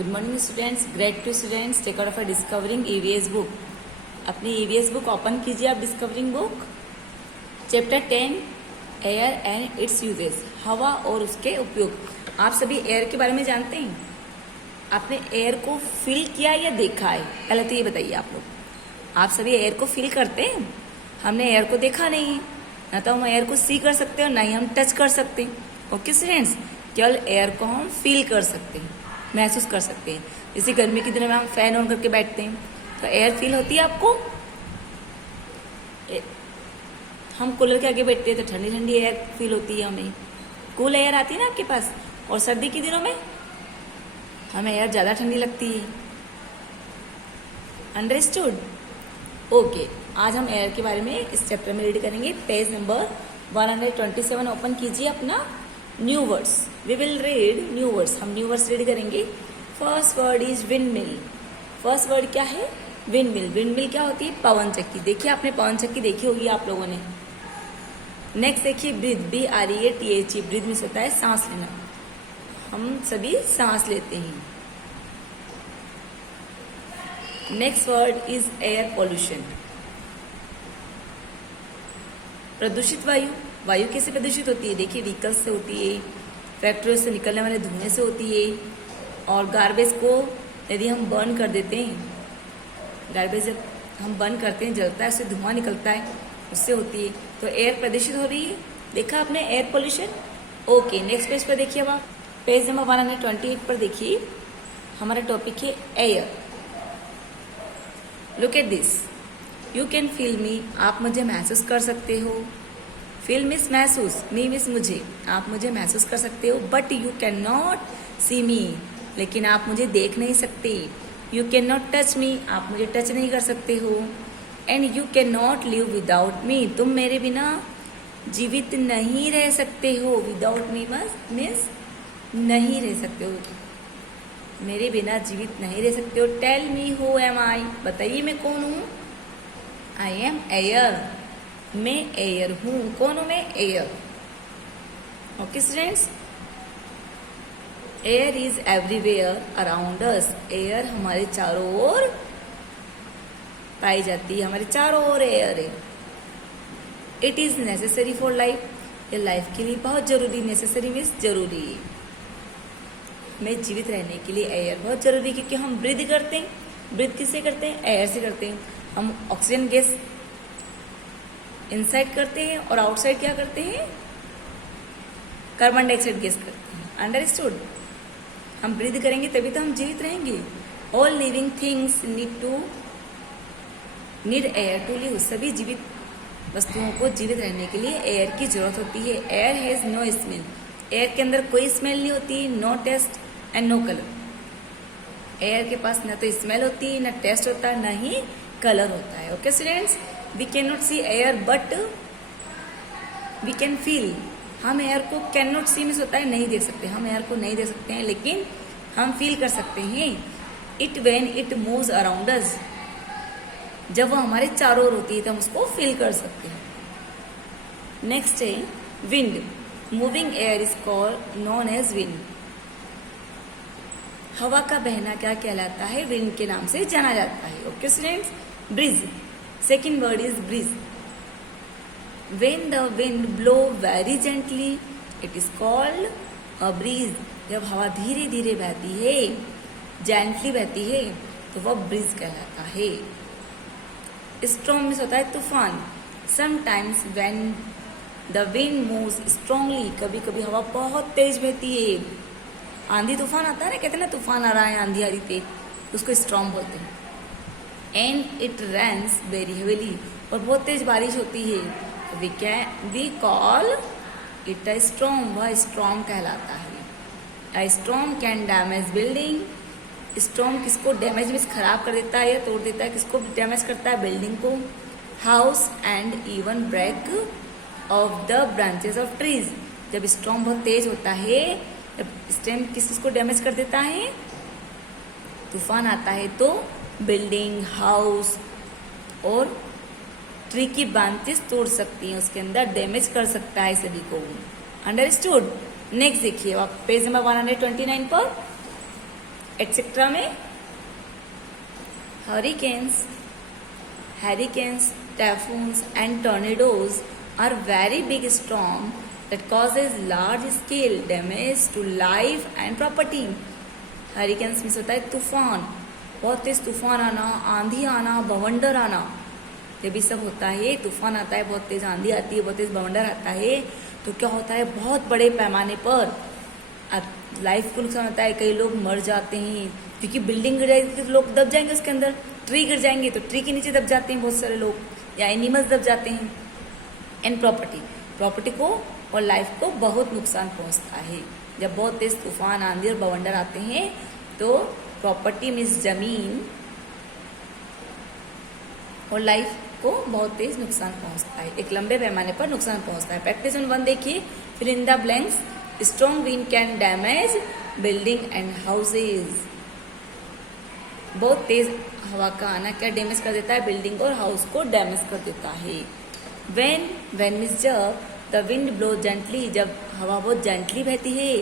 Good morning students, grade two students, take out of discovering EVS book. अपनी EVS book open कीजिए आप। Discovering book chapter 10 air and its uses, हवा और उसके उपयोग। आप सभी एयर के बारे में जानते हैं? आपने एयर को फील किया या देखा है? पहले तो ये बताइए आप लोग, आप सभी एयर को फील करते हैं? हमने एयर को देखा नहीं है, ना तो हम एयर को सी कर सकते हैं और ना ही हम टच कर सकते हैं। ओके स्टूडेंट्स, केवल एयर को हम फील कर सकते हैं, महसूस कर सकते हैं। जैसे गर्मी के दिनों में हम फैन ऑन करके बैठते हैं तो एयर फील होती है आपको। हम कूलर के आगे बैठते हैं तो ठंडी ठंडी एयर फील होती है हमें, कूल एयर आती है ना आपके पास। और सर्दी के दिनों में हमें एयर ज़्यादा ठंडी लगती है। अंडरस्टूड? ओके, आज हम एयर के बारे में इस चैप्टर में रीड करेंगे। पेज नंबर 127 ओपन कीजिए अपना। New words, we will read new words. हम न्यू वर्ड्स रीड करेंगे। First word is wind mill. First word क्या है? Wind mill. विंड मिल क्या होती है? पवन चक्की। देखिए आपने पवन चक्की देखी होगी आप लोगों ने। नेक्स्ट देखिए ब्रीथ, BREATH। ब्रीथ मीन्स होता है सांस लेना। हम सभी सांस लेते हैं। Next word is air pollution. प्रदूषित वायु। वायु कैसे प्रदूषित होती है? देखिए व्हीकल्स से होती है, फैक्ट्रियों से निकलने वाले धुएं से होती है, और गार्बेज को यदि हम बर्न कर देते हैं, गार्बेज जब हम बर्न करते हैं जलता है, उससे धुआं निकलता है, उससे होती है। तो एयर प्रदूषित हो रही है। देखा आपने air pollution. Okay, next page पर देखिए। अब आप पेज नंबर 128 पर देखिए, हमारा टॉपिक है air. Look at this, you can feel me. आप मुझे महसूस कर सकते हो। फील मिस महसूस, मी मिस मुझे, आप मुझे महसूस कर सकते हो। बट यू कैन नॉट सी मी, लेकिन आप मुझे देख नहीं सकते। You can not touch me, आप मुझे टच नहीं कर सकते हो। And you can not live without me, तुम मेरे बिना जीवित नहीं रह सकते हो। विदाउट मी मीन्स नहीं रह सकते हो, मेरे बिना जीवित नहीं रह सकते हो। टेल मी हु एम आई, बताइए मैं कौन हूँ? आई एम एयर, मैं एयर हूँ। कौन हूँ मैं? Air. Okay students, air is everywhere around us. Air हमारे चारों ओर पाई जाती है, हमारे चारों ओर एयर है। It is necessary for life, ये लाइफ के लिए बहुत जरूरी। नेसेसरी मीन्स जरूरी। हमें जीवित रहने के लिए एयर बहुत जरूरी है, क्योंकि हम ब्रीथ करते हैं। ब्रीथ किससे करते हैं? एयर से करते हैं। हम ऑक्सीजन गैस इनसाइड करते हैं और आउटसाइड क्या करते हैं? कार्बन डाइऑक्साइड गैस करते हैं। अंडरस्टूड? हम ब्रीथ करेंगे तभी तो हम जीवित रहेंगे। All living things need air to live. सभी जीवित वस्तुओं को जीवित रहने के लिए एयर की जरूरत होती है। Air has no smell. Air के अंदर कोई स्मेल नहीं होती। No taste and no colour. Air के पास न तो स्मेल होती है, न टेस्ट होता है, न ही कलर होता है। Okay students, we can not see air but we can feel. हम एयर को कैन नॉट सी मीन्स होता है नहीं देख सकते। हम एयर को नहीं देख सकते हैं, लेकिन हम फील कर सकते हैं। It when it moves around us, जब वो हमारे चारों ओर होती है तो हम उसको फील कर सकते हैं। नेक्स्ट है wind. Moving air is called known as wind. हवा का बहना क्या कहलाता है? विंड के नाम से जाना जाता है। Okay students, breeze. Second word is breeze. When the wind blow very gently, it is called a breeze. जब हवा धीरे धीरे बहती है, जेंटली बहती है, तो वह ब्रीज कहलाता है। स्ट्रॉन्ग मीन्स होता है तूफान। Sometimes when the wind moves strongly, कभी कभी हवा बहुत तेज बहती है। आंधी तूफान आता है ना, कहते हैं ना तूफान आ रहा है, आंधी आ रही थी, उसको स्ट्रॉन्ग बोलते हैं। And it rains very heavily, और बहुत तेज बारिश होती है, we call it a storm. वह स्टॉर्म कहलाता है। A storm can damage building. Storm किसको डैमेज मीन्स खराब कर देता है या तोड़ देता है? किसको डैमेज करता है? बिल्डिंग को, house, and even break off the branches of trees. जब स्टॉर्म बहुत तेज होता है, जब स्टॉर्म किसको डैमेज कर देता है? तूफान आता है तो बिल्डिंग, हाउस और ट्री की ब्रांचेस तोड़ सकती हैं, उसके अंदर डैमेज कर सकता है सभी को। अंडरस्टूड? नेक्स्ट देखिए आप पेज नंबर 129 पर। एटसेट्रा में hurricanes, typhoons and tornadoes are very big storm that causes large scale damage to life and property. Hurricanes means होता है तूफान, बहुत तेज तूफान आना, आंधी आना, बवंडर आना, ये भी सब होता है। तूफान आता है, बहुत तेज आंधी आती है, बहुत तेज बवंडर आता है, तो क्या होता है बहुत बड़े पैमाने पर लाइफ को नुकसान होता है। कई लोग मर जाते हैं क्योंकि बिल्डिंग गिर जाएगी तो लोग दब जाएंगे उसके अंदर, ट्री गिर जाएंगे तो ट्री के नीचे दब जाते हैं बहुत सारे लोग, या एनिमल्स दब जाते हैं। एंड प्रॉपर्टी को और लाइफ को बहुत नुकसान पहुंचता है। जब बहुत तेज तूफान, आंधी और बवंडर आते हैं तो प्रॉपर्टी मीन्स जमीन और लाइफ को बहुत तेज नुकसान पहुंचता है, एक लंबे पैमाने पर नुकसान पहुंचता है। प्रैक्टिस 1 देखिए, fill in the blanks. Strong wind can damage building and houses. बहुत तेज हवा का आना क्या डैमेज कर देता है, बिल्डिंग और हाउस को डैमेज कर देता है। वेन मीन्स जब, द विंड ब्लो जेंटली, जब हवा बहुत जेंटली बहती है,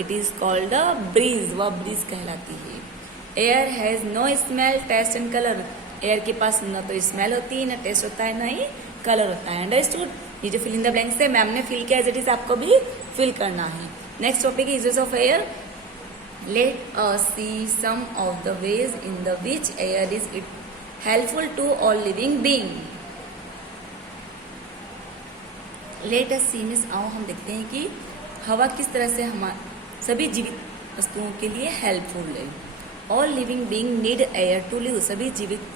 it is called a breeze, वह ब्रीज कहलाती है। Air has no smell, taste and colour. Air के पास न तो स्मेल होती है, न टेस्ट होता है, न ही कलर होता है। अंडरस्टूड? ये जो फिल इन द ब्लैंक्स है मैम ने फिल किया, एज इट इज आपको भी फिल करना है। Next topic is uses of air. Let us see some of the ways in the which air is helpful to all living being. Let us see means आओ हम देखते हैं कि हवा किस तरह से हमारे सभी जीवित वस्तुओं के लिए हेल्पफुल है। All living being need air to live. सभी जीवित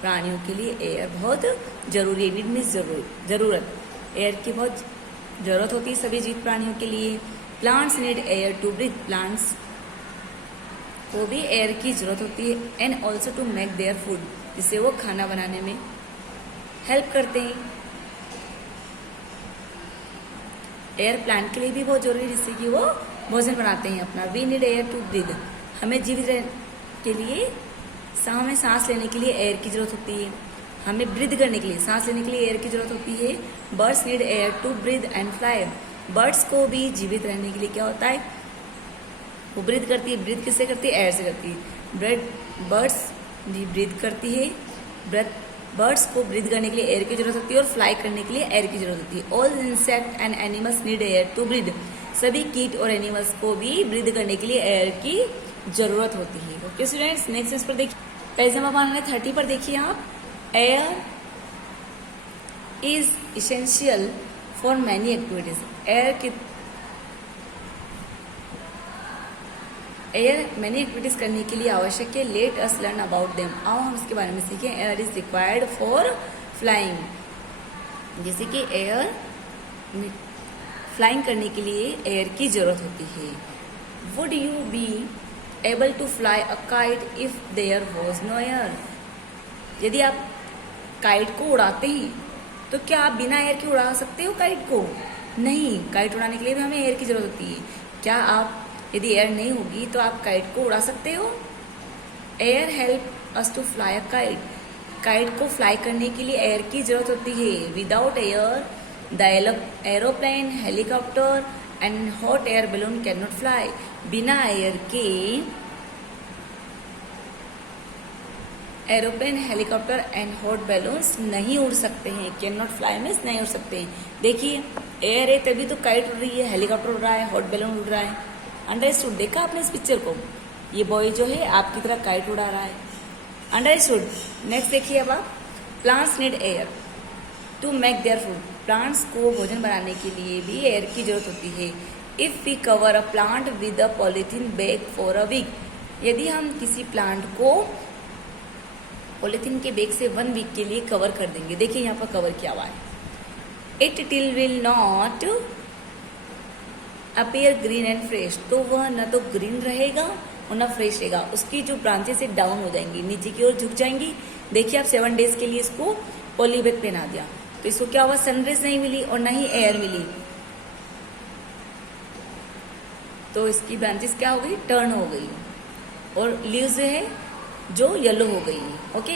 प्राणियों के लिए एयर बहुत जरूरी है। नीड मीन्स जरूरत, एयर की बहुत जरूरत होती है सभी जीवित प्राणियों के लिए। Plants need air to breathe. Plants को भी एयर की जरूरत होती है। And also to make their food, जिससे वो खाना बनाने में हेल्प करते हैं। एयर प्लांट के लिए भी बहुत जरूरी है, जिससे कि वो भोजन बनाते हैं अपना। We need air to breathe. हमें जीवित रहने के लिए, हमें सांस लेने के लिए एयर की जरूरत होती है। हमें ब्रीथ करने के लिए, सांस लेने के लिए एयर की जरूरत होती है। Birds need air to breathe and fly. Birds को भी जीवित रहने के लिए क्या होता है, वो ब्रीथ करती है। ब्रीथ किससे करती है, एयर से करती है। बर्ड्स भी ब्रीथ करती है। बर्ड्स को ब्रीथ करने के लिए एयर की जरूरत होती है और फ्लाई करने के लिए एयर की जरूरत होती है। All insect and animals need air to breathe. सभी कीट और एनिमल्स को भी ब्रीथ करने के लिए एयर की जरूरत होती है। ओके स्टूडेंट्स, नेक्स्ट पर देखिए, पेज नंबर 130 पर देखिए आप। Air is essential for many activities. Air many activities करने के लिए आवश्यक है। Let us learn about them. आओ हम इसके बारे में सीखें। Air is required for flying. जैसे कि एयर फ्लाइंग करने के लिए एयर की जरूरत होती है। Would you be able to fly a kite if there was no air. यदि आप काइट को उड़ाते हैं तो क्या आप बिना एयर के उड़ा सकते हो काइट को? नहीं, काइट उड़ाने के लिए भी हमें एयर की जरूरत होती है। क्या आप, यदि एयर नहीं होगी तो आप काइट को उड़ा सकते हो? Air help us to fly a kite. Kite को फ्लाई करने के लिए एयर की जरूरत होती है। Without air the aeroplane, helicopter and hot air balloon can not fly. बिना एयर के aeroplane, helicopter and hot balloons नहीं उड़ सकते हैं। कैन नॉट फ्लाई मीन्स नहीं उड़ सकते हैं। देखिए एयर है तभी तो काइट उड़ रही है, हेलीकॉप्टर उड़ रहा है, हॉट बैलून उड़ रहा है। अंडरस्टूड? देखा आपने इस पिक्चर को? ये बॉय जो है आपकी तरह काइट उड़ा रहा है। अंडरस्टूड? नेक्स्ट देखिए अब आप। Plants need air to make their food. Plants को भोजन बनाने के लिए भी एयर की जरूरत होती है। If we cover a plant with a polythene bag for a week. यदि हम किसी प्लांट को पॉलीथीन के बैग से 1 वीक के लिए कवर कर देंगे, देखिए यहाँ पर कवर किया हुआ है। It till will not appear green and fresh. तो वह न तो ग्रीन रहेगा और न फ्रेश रहेगा। उसकी जो ब्रांचेस है डाउन हो जाएंगी, नीचे की ओर झुक जाएंगी। देखिए आप 7 डेज के लिए इसको पॉली बैग पहना दिया तो इसको क्या हुआ, सनरेज नहीं मिली और न ही एयर मिली, तो इसकी ब्रांचेस क्या हो गई, टर्न हो गई और लीव्स है जो येलो हो गई। Okay,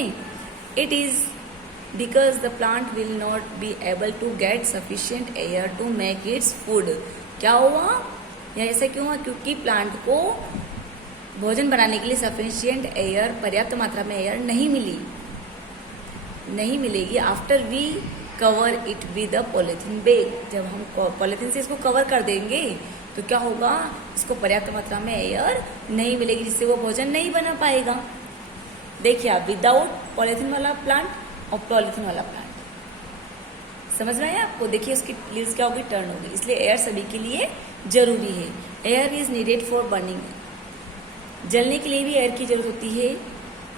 it is because the plant will not be able to get sufficient air to make its food. क्या हुआ या ऐसा क्यों हुआ? क्योंकि प्लांट को भोजन बनाने के लिए सफिशियंट एयर, पर्याप्त मात्रा में एयर नहीं मिलेगी after we cover it with a polythene bag. जब हम पॉलीथीन से इसको कवर कर देंगे तो क्या होगा, इसको पर्याप्त मात्रा में एयर नहीं मिलेगी, जिससे वो भोजन नहीं बना पाएगा। देखिए आप, विदाउट पॉलीथीन वाला प्लांट और पॉलीथीन वाला प्लांट, समझ में आया आपको। देखिए उसकी लीव्स क्या होगी, टर्न होगी, इसलिए एयर सभी के लिए जरूरी है। Air is needed for burning, जलने के लिए भी एयर की जरूरत होती है।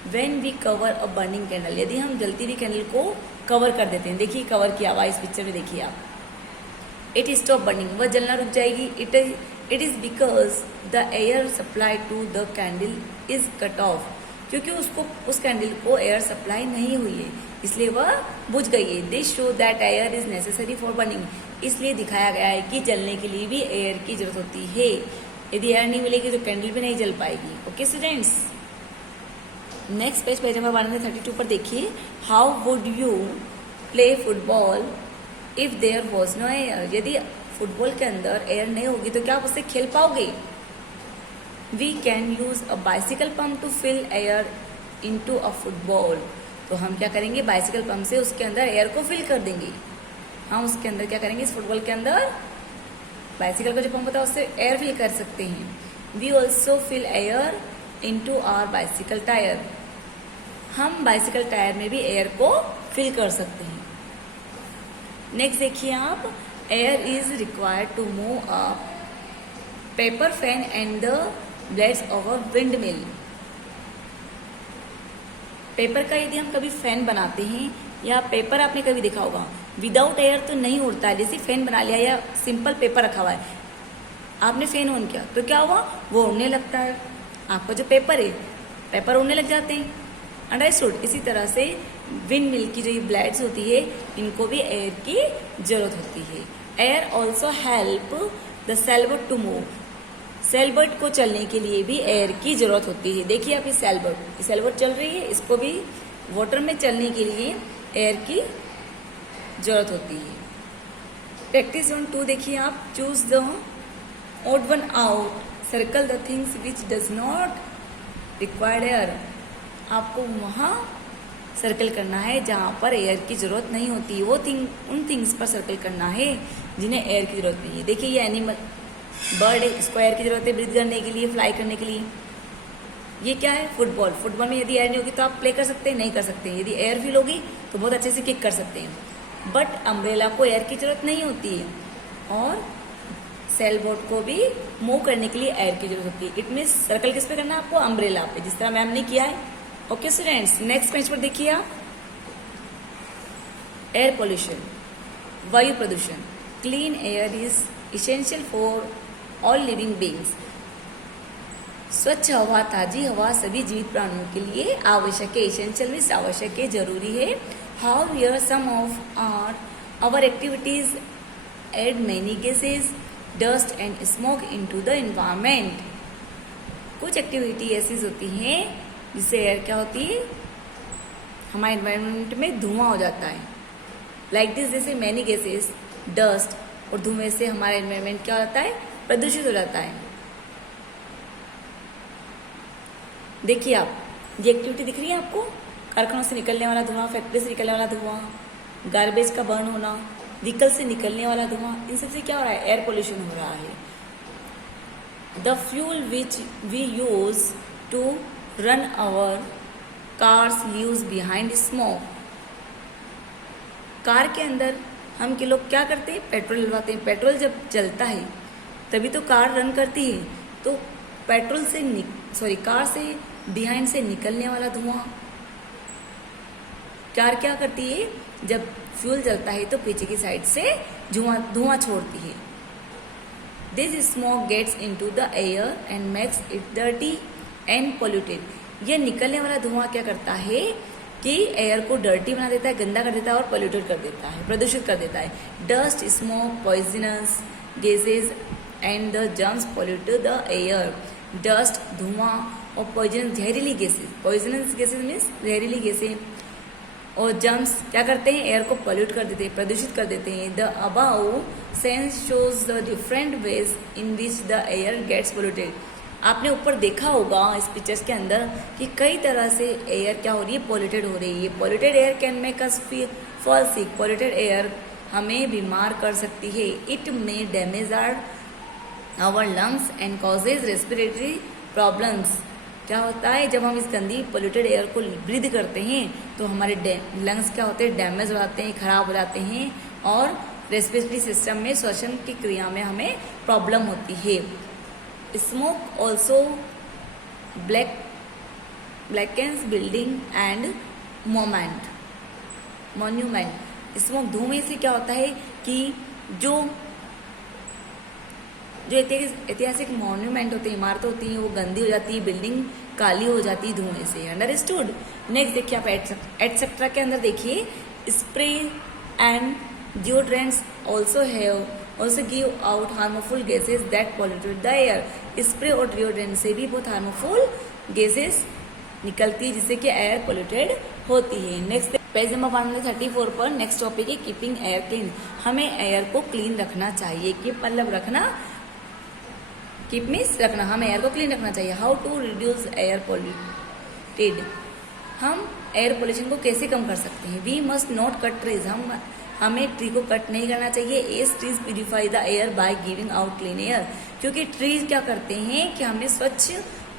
When we cover a burning candle, यदि हम जलती हुई कैंडल को कवर कर देते हैं, देखिए कवर किया हुआ इस पिक्चर में, देखिए आप, इट स्टॉप बर्निंग, वह जलना रुक जाएगी। It is because the air supply to the candle is cut off, क्योंकि उस कैंडल को एयर सप्लाई नहीं हुई है, इसलिए वह बुझ गई है। This show that air is necessary for burning, इसलिए दिखाया गया है कि जलने के लिए भी एयर की जरूरत होती है। यदि एयर नहीं मिलेगी तो कैंडल भी नहीं जल पाएगी। Okay students, next page number 132 पर देखिए, how would you play football if there was no air, यदि फुटबॉल के अंदर एयर नहीं होगी तो क्या आप उससे खेल पाओगे। We can use a bicycle pump to fill air into a football, तो हम क्या करेंगे, बाइसिकल पंप से उसके अंदर एयर को फिल कर देंगे। हम उसके अंदर क्या करेंगे, इस फुटबॉल के अंदर बाइसिकल का जो पंप होता है उससे एयर फिल कर सकते हैं। We also fill air into our bicycle tyre, हम बाइसिकल टायर में भी एयर को फिल कर सकते हैं। नेक्स्ट देखिए आप, air is required to move a paper fan and the blades of a windmill. Paper का यदि हम कभी फैन बनाते हैं, या पेपर आपने कभी देखा होगा विदाउट एयर तो नहीं उड़ता है, जैसे फैन बना लिया या सिंपल पेपर रखा हुआ है, आपने फैन ऑन किया तो क्या हुआ, वो उड़ने लगता है। आपका जो पेपर है, पेपर उड़ने लग जाते हैं, अंडरस्टूड। इसी तरह से विंड मिल की जो ये ब्लेड्स होती है, इनको भी एयर की जरूरत होती है। Air also help the sailboat to move, sailboat को चलने के लिए भी एयर की जरूरत होती है। देखिए आप, ये सेलबोट चल रही है, इसको भी वाटर में चलने के लिए एयर की जरूरत होती है। प्रैक्टिस ऑन 2 देखिए आप, choose the odd one out, circle the things which does not required air, आपको वहां सर्कल करना है जहां पर एयर की जरूरत नहीं होती है, वो उन थिंग्स पर सर्कल करना है जिन्हें एयर की जरूरत नहीं है। देखिए ये एनिमल बर्ड है, इसको एयर की जरूरत है ब्रीथ करने के लिए, फ्लाई करने के लिए। ये क्या है, फुटबॉल। फुटबॉल में यदि एयर नहीं होगी तो आप प्ले कर सकते हैं, नहीं कर सकते हैं। यदि एयर फील होगी तो बहुत अच्छे से किक कर सकते हैं। बट अम्ब्रेला को एयर की जरूरत नहीं होती है, और सेल बोट को भी मूव करने के लिए एयर की जरूरत होती है। इट मीन्स सर्कल किस पे करना है आपको, अम्ब्रेला पे, जिस तरह मैम ने किया है। ओके स्टूडेंट्स, नेक्स्ट पेज पर देखिए आप, एयर पोल्यूशन, वायु प्रदूषण। Clean air is essential for all living beings, स्वच्छ हवा, ताजी हवा सभी जीवित प्राणियों के लिए आवश्यक है। इसेंशियल मीन्स आवश्यक है, जरूरी है। However some of our activities add many gases, dust and smoke into the environment. कुछ एक्टिविटी ऐसी होती हैं जिससे एयर क्या होती है, हमारे एनवायरमेंट में धुआं हो जाता है। लाइक दिस, जैसे मैनी गैसेस, डस्ट और धुएं से हमारा एनवायरमेंट क्या होता है, प्रदूषित हो जाता है। देखिए आप, ये एक्टिविटी दिख रही है आपको, कारखानों से निकलने वाला धुआं, फैक्ट्री से निकलने वाला धुआं, गार्बेज का बर्न होना, व्हीकल से निकलने वाला धुआं, इन सबसे क्या हो रहा है, एयर पोल्यूशन हो रहा है। The fuel which we use to run our cars leaves behind smoke. Car के अंदर हम के लोग क्या करते हैं, पेट्रोल डलवाते हैं। पेट्रोल जब जलता है तभी तो कार रन करती है। तो पेट्रोल से कार से बिहाइंड से निकलने वाला धुआं, कार क्या करती है, जब फ्यूल जलता है तो पीछे की साइड से धुआं छोड़ती है। This smoke gets into the air and makes it dirty and polluted. यह निकलने वाला धुआं क्या करता है कि एयर को डर्टी बना देता है, गंदा कर देता है और पोल्यूटेड कर देता है, प्रदूषित कर देता है। Dust, smoke, poisonous gases and the germs pollute the air. Dust, धुआं और पॉइजनस, जहरीली गैसेज, पॉइजनस गैसेज मीन्स जहरीली गैसेज, और जर्म्स क्या करते हैं, एयर को पोल्यूट कर देते हैं, प्रदूषित कर देते हैं। The above scenes shows the different ways in which the air gets polluted. आपने ऊपर देखा होगा इस पिक्चर्स के अंदर कि कई तरह से एयर क्या हो रही है, पॉल्यूटेड हो रही है। Polluted air can make us fall sick. Polluted air हमें बीमार कर सकती है। It may damage our lungs and causes respiratory problems. क्या होता है जब हम इस गंदी पोल्यूटेड एयर को ब्रीथ करते हैं तो हमारे लंग्स क्या होते हैं, डैमेज हो जाते हैं, खराब हो जाते हैं और रेस्पिरेटरी सिस्टम में श्वसन की क्रिया में हमें प्रॉब्लम होती है। Smoke also blackens building and monument. Smoke धुएं से क्या होता है कि जो ऐतिहासिक मॉन्यूमेंट होते हैं, इमारतें होती हैं, वो गंदी हो जाती है, बिल्डिंग काली हो जाती है धुएं से। अंडरस्टूड। नेक्स्ट देखिए आप एटसेट्रा के अंदर देखिए, spray and deodorants also give out harmful gases that polluted the air. Spray और डिओड्रेंट से भी बहुत हार्मफुल गैसेज निकलती है जिससे कि एयर पॉल्यूटेड होती है। नेक्स्ट पेज नंबर 134 पर नेक्स्ट टॉपिक है कीपिंग एयर क्लीन। हमें एयर को क्लीन रखना चाहिए। कीप मतलब रखना, कीप मीन्स रखना, हमें एयर को क्लीन रखना चाहिए। How to reduce air polluted. हम एयर पोल्यूशन को कैसे कम कर सकते हैं। We must not cut trees. हमें ट्री को कट नहीं करना चाहिए। As trees purify the air by giving out clean air. क्योंकि ट्रीज क्या करते हैं कि हमें स्वच्छ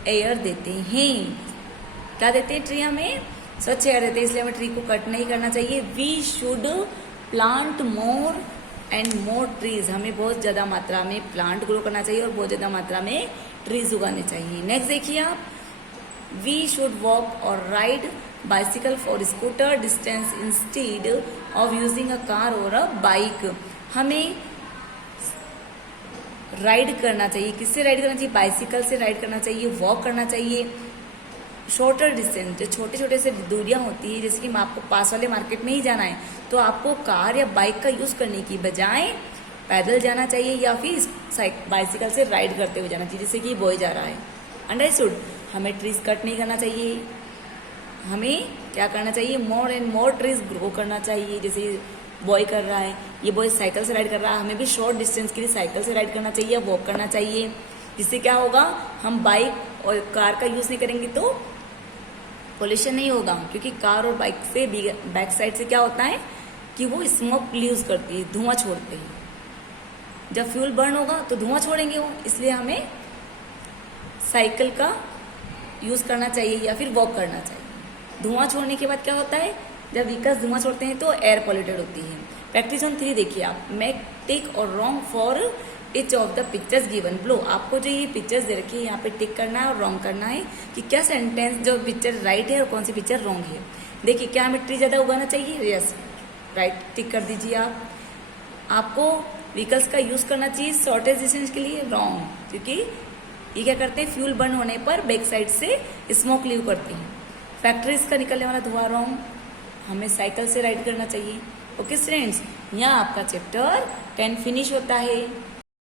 एयर देते हैं। क्या देते हैं? ट्री हमें स्वच्छ एयर देते हैं, इसलिए हमें ट्री को कट नहीं करना चाहिए। We should plant more and more trees. हमें बहुत ज़्यादा मात्रा में प्लांट ग्रो करना चाहिए और बहुत ज़्यादा मात्रा में ट्रीज उगाने चाहिए। नेक्स्ट देखिए आप, वी शुड वॉक और ride bicycle for scooter distance instead of using a car और अ बाइक। हमें राइड करना चाहिए। किससे राइड करना चाहिए? बाइसिकल से राइड करना चाहिए, वॉक करना चाहिए। शॉर्टर डिस्टेंस, जो छोटे छोटे से दूरियां होती है, जैसे कि आपको पास वाले मार्केट में ही जाना है तो आपको कार या बाइक का यूज करने की बजाय पैदल जाना चाहिए या फिर बाइसिकल से राइड करते हुए जाना चाहिए, जैसे कि बॉय जा रहा है। अंडरस्टूड। हमें ट्रीज कट नहीं करना चाहिए। हमें क्या करना चाहिए? मोर एंड मोर ट्रीज ग्रो करना चाहिए, जैसे बॉय कर रहा है, ये बॉय साइकिल से राइड कर रहा है, हमें भी शॉर्ट डिस्टेंस के लिए साइकिल से राइड करना चाहिए, वॉक करना चाहिए। जिससे क्या होगा, हम बाइक और कार का यूज नहीं करेंगे तो पोल्यूशन नहीं होगा। क्योंकि कार और बाइक से बैक साइड से क्या होता है कि वो स्मोक रिलीज करती है, धुआं छोड़ते हैं। जब फ्यूल बर्न होगा तो धुआं छोड़ेंगे वो, इसलिए हमें साइकिल का यूज करना चाहिए या फिर वॉक करना चाहिए। धुआं छोड़ने के बाद क्या होता है, जब व्हीकल्स धुआं छोड़ते हैं तो एयर पॉल्यूटेड होती है। प्रैक्टिस ऑन 3 देखिए आप, मेक टिक और wrong for each of the pictures given below. आपको जो ये पिक्चर्स दे रखी है यहाँ पे टिक करना है और रॉन्ग करना है कि क्या सेंटेंस जो पिक्चर राइट है और कौन सी पिक्चर रॉन्ग है। देखिए, क्या हमें ट्री ज्यादा उगाना चाहिए? यस, राइट, टिक कर दीजिए आप। आपको व्हीकल्स का यूज करना चाहिए शॉर्टेज डिस्टेंस के लिए? रॉन्ग, क्योंकि ये क्या करते हैं, फ्यूल बर्न होने पर बैक साइड से स्मोक लीव करते हैं। फैक्ट्रीज का निकलने वाला धुआं? रॉन्ग, हमें साइकिल से राइड करना चाहिए। ओके स्टूडेंट्स, यहाँ आपका चैप्टर 10 फिनिश होता है।